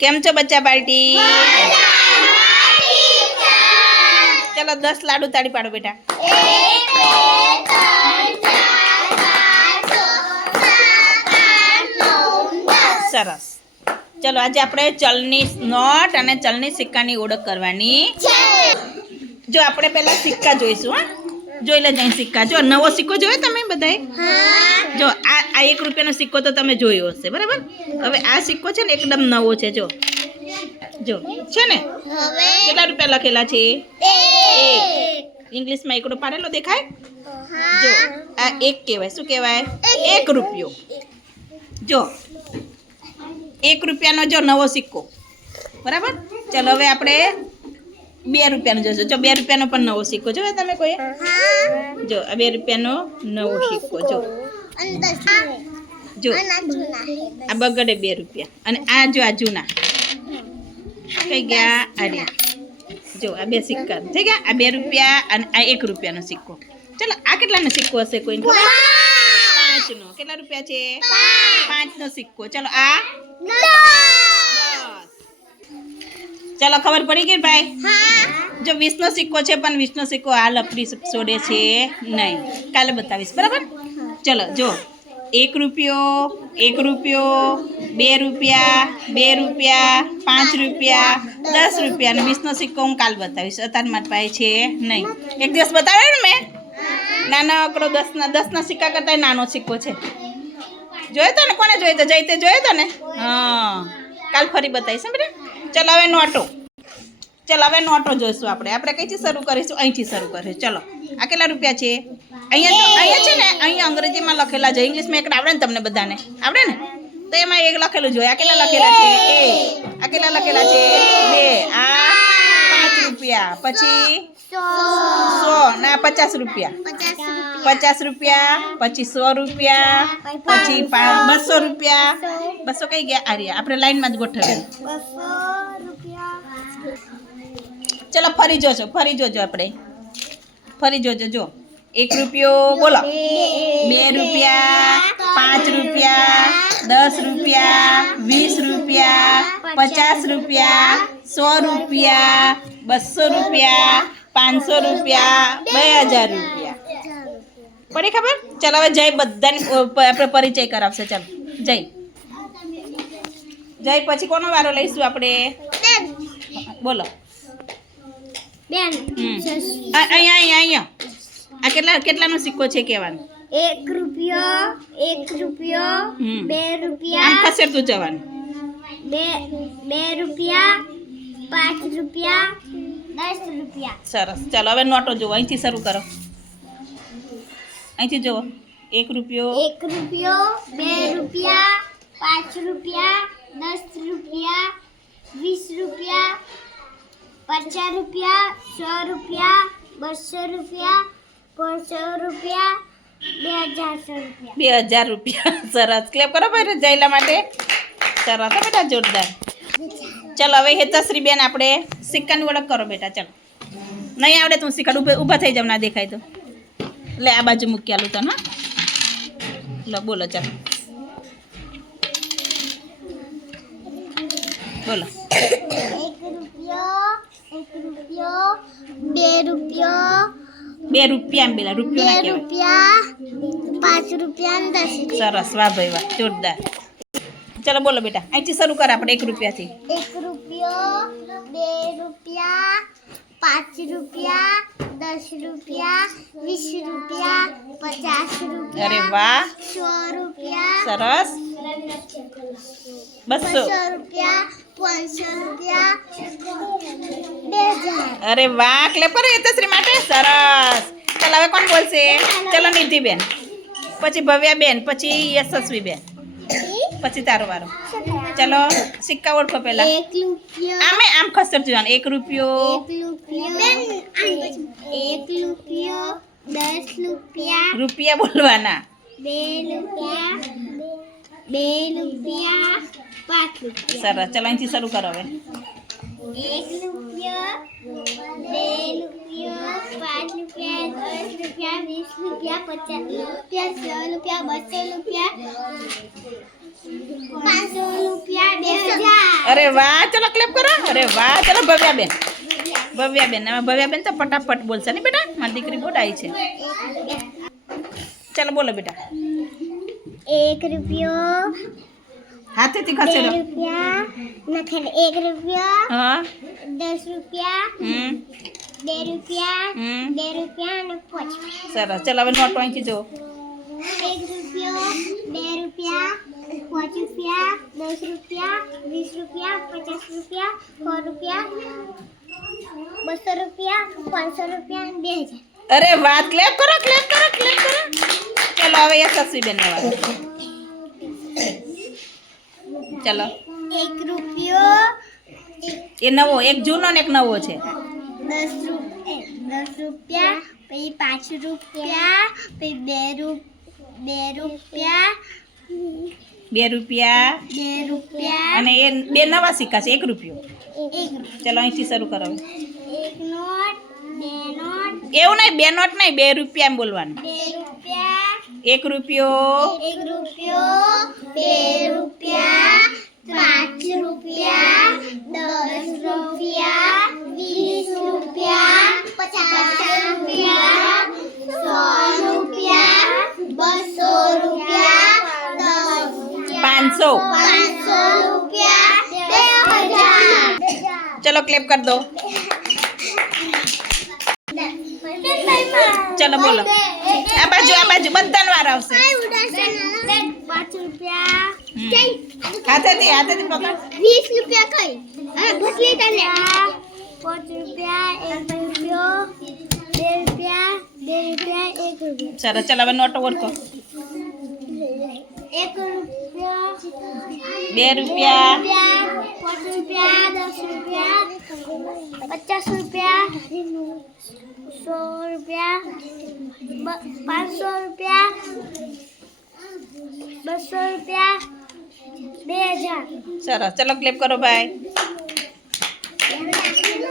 કેમ છો બચ્ચા પાર્ટી? ચલો દસ લાડુ તાળી પાડો બેટા. સરસ. ચલો આજે આપણે ચલની નોટ અને ચલની સિક્કાની ઓળખ કરવાની. જો આપણે પહેલા સિક્કા જોઈશું, હા? જોઈ લેજો સિક્કા. જો નવો સિક્કો જોયો તમે બધાએ? જો આ આ એક રૂપિયાનો સિક્કો તો તમે જોયો હશે બરાબર? હવે આ સિક્કો છે ને એકદમ નવો છે જો. જો છે ને? કેટલા રૂપિયા લખેલા છે? ઇંગ્લિશમાં એકડો પાડેલો દેખાય? જો આ એક કહેવાય. શું કહેવાય? એક રૂપિયો. જો એક રૂપિયાનો જો નવો સિક્કો. બરાબર? ચાલો હવે આપણે બે રૂપિયાનો જોશો જો બે રૂપિયાનો પણ નવો સિક્કો જોયો તમે કોઈ જો આ બે રૂપિયાનો નવો સિક્કો જો. જો. આ બગડે બે રૂપિયા. અને આ જો આ જૂના. કઈ ગયા અરે જો આ બે સિક્કા થઈ ગયા? આ બે રૂપિયા અને આ એક રૂપિયાનો સિક્કો ચલો આ કેટલાનો સિક્કો હશે કોઈ? પાંચનો. કેટલા રૂપિયા છે? પાંચનો સિક્કો ચલો આ ચલો ખબર પડી ગઈ ભાઈ? જો વિષ્ણુ સિક્કો છે પણ વિષ્ણુ સિક્કો આ લફરી છોડે છે નહીં. કાલે બતાવીશ બરાબર? ચલો જો. એક રૂપિયો એક રૂપિયો બે રૂપિયા બે રૂપિયા પાંચ રૂપિયા દસ રૂપિયા. અને વીસનો સિક્કો હું કાલ બતાવીશ. અત્યારે મારી પાસે છે નહીં. એક દિવસ બતાવ્યો ને મેં. નાનો આંકડો દસના દસના સિક્કા કરતાં નાનો સિક્કો છે. જોયો તો ને કોને જોયો તો? જઈ તે જોયો તો ને? હા. કાલ ફરી બતાવીશ બેટા ચલો હવે નોટો ચલો હવે નોટો જોઈશું આપણે. આપણે કઈથી શરૂ કરીશું? અહીંથી શરૂ કરીશું. ચલો. આ કેટલા રૂપિયા છે? અહીંયા તો અહીંયા છે ને અહીંયા અંગ્રેજીમાં લખેલા છે. ઇંગ્લિશમાં એક આવડે ને તમને બધાને? આવડે ને? તો એમાં એક લખેલું જોઈએ. આ કેટલા લખેલા છે? એ. આ કેટલા લખેલા છે? બે. આ પાંચ રૂપિયા. પછી સો. ના પચાસ રૂપિયા. પચાસ રૂપિયા, પછી સો રૂપિયા, પછી બસો રૂપિયા. બસો કઈ ગયા? આર્યા આપણે લાઈનમાં જ ગોઠવીએ. ચલો, ફરી જોજો ફરી જોજો આપણે. ફરી જોજો, જો. એક રૂપિયો, બોલો. બે રૂપિયા, પાંચ રૂપિયા, દસ રૂપિયા, વીસ રૂપિયા, પચાસ રૂપિયા, સો રૂપિયા, બસો રૂપિયા, પાંચસો રૂપિયા, બે હજાર રૂપિયા. પડી ખબર? ચાલો હવે જય બધાને આપણે પરિચય કરાવશે ચાલો. જય. જય પછી કોનો વારો લઈશું આપણે? બોલો. બેન. અહીંયા અહીંયા અહીંયા. આ કેટલા કેટલાનો સિક્કો છે કહેવાનું? એક રૂપિયો એક રૂપિયો. બે આમ રૂપિયા ખસેડતું જવાનું. બે બે રૂપિયા પાંચ રૂપિયા દસ રૂપિયા. સરસ. ચાલો હવે નોટો જુઓ. અહીંથી શરૂ કરો. અહીંથી જુઓ. એક રૂપિયો. એક રૂપિયો બે રૂપિયા પાંચ રૂપિયા દસ રૂપિયા વીસ રૂપિયા પચાસ રૂપિયા સો રૂપિયા બસો રૂપિયા પાંચસો રૂપિયા બે હજાર રૂપિયા. બે હજાર રૂપિયા. સરસ. ક્લેપ કરો ભાઈ જયલા માટે. સરસ બેટા જોરદાર. ચાલો હવે હેતશ્રી બેન આપણે સિક્કાની ઓળખ કરો બેટા ચલો. નહીં આવડે તું સિક્કા ઊભા ઊભા થઈ જાવ ના દેખાય તો. લે આ બાજુ મૂકી આલું તને લો બોલો ચાલો. બોલો. બે રૂપિયો. બે રૂપિયા પેલા રૂપિયો ના રૂપિયા પાંચ રૂપિયા દસ સરસ વાહ ભાઈ વાહ જોરદાર. ચાલો બોલો બેટા અહીંથી શરૂ કર આપણે એક રૂપિયાથી. એક રૂપિયો બે રૂપિયા પાંચ રૂપિયા દસ રૂપિયા વીસ રૂપિયા પચાસ અરે રૂપિયા વાહ સો રૂપિયા સરસ બસો રૂપિયા પાંચસો રૂપિયા બે હજાર અરે વાહ ક્લેપ કરો યતશ્રી માટે સરસ ચાલ હવે કોણ બોલશે ચલો નિધિબેન પછી ભવ્યાબેન પછી યશસ્વી બેન। પછી તારો વારો। ચલો સિક્કા ઓળખો પહેલા એક રૂપિયો આમે આમ ખસર જોવાનું એક રૂપિયો એક રૂપિયો એક રૂપિયો દસ રૂપિયા રૂપિયા બોલવાના બે રૂપિયા બે રૂપિયા પાંચ રૂપિયા સરસ ચલો અહીંથી શરૂ કરો હવે એક રૂપિયો બે રૂપિયો પાંચ રૂપિયા દસ રૂપિયા વીસ રૂપિયા પચાસ રૂપિયા સો રૂપિયા બસો રૂપિયા અરે વાહ ચલો ક્લેપ કરો. અરે વાહ ચલો ભવ્યા બેન ભવ્યા બેન તો ફટાફટ બોલશે ને બેટા? મારી દીકરી બોલાઈ છે. ચાલો બોલો બેટા. એક રૂપિયો હાથેથી ખસેડો રૂપિયા નથી એક રૂપિયો હા. દસ રૂપિયા બે રૂપિયા હમ. બે રૂપિયા અને પાંચ. સરસ. ચાલો હવે નોટો અહીંથી જો એક રૂપિયો બે રૂપિયા પાંચ રૂપિયા દસ રૂપિયા વીસ રૂપિયા પચાસ રૂપિયા સો રૂપિયા બસો રૂપિયા પાંચસો રૂપિયા અને બે હજાર. અરે વાત ક્લેપ કરો ક્લેપ કરો ક્લેપ કરો. ચાલો હવે યશસ્વી બેન વાત ચાલો. એક રૂપિયો એ નવો એક જૂનો ને એક નવો છે. દસ રૂપિયા દસ રૂપિયા પછી પાંચ રૂપિયા પછી બે રૂપ બે રૂપિયા બે રૂપિયા. બે રૂપિયા. અને એ બે નવા સિક્કા છે એક રૂપિયો. ચાલો અહીંથી શરૂ કરો એક નોટ બે નોટ. એવું નહીં બે નોટ નહીં બે રૂપિયા એમ બોલવાનું. બે રૂપિયા. એક રૂપિયો. એક રૂપિયો બે રૂપિયા. પાંચ રૂપિયા દસ રૂપિયા વીસ રૂપિયા પચાસ રૂપિયા સો રૂપિયા બસો રૂપિયા દસ પાંચસો. ચલો ક્લેપ કરી દો. ચલો બોલો. આ બાજુ આ બાજુ બધાનો વાર આવશે. હાથેથી હાથેથી પકડ. વીસ રૂપિયા કઈ ભસલી તને પાંચ રૂપિયા એક રૂપિયો બે રૂપિયા બે રૂપિયા એક રૂપિયા ચાલો હવે નોટો વર્ક એક રૂપિયો. બે રૂપિયા. પાંચ રૂપિયા દસ રૂપિયા પચાસ રૂપિયા સો રૂપિયા પાંચસો રૂપિયા બસો રૂપિયા બે હજાર. સરસ. ચલો ક્લિપ કરો ભાઈ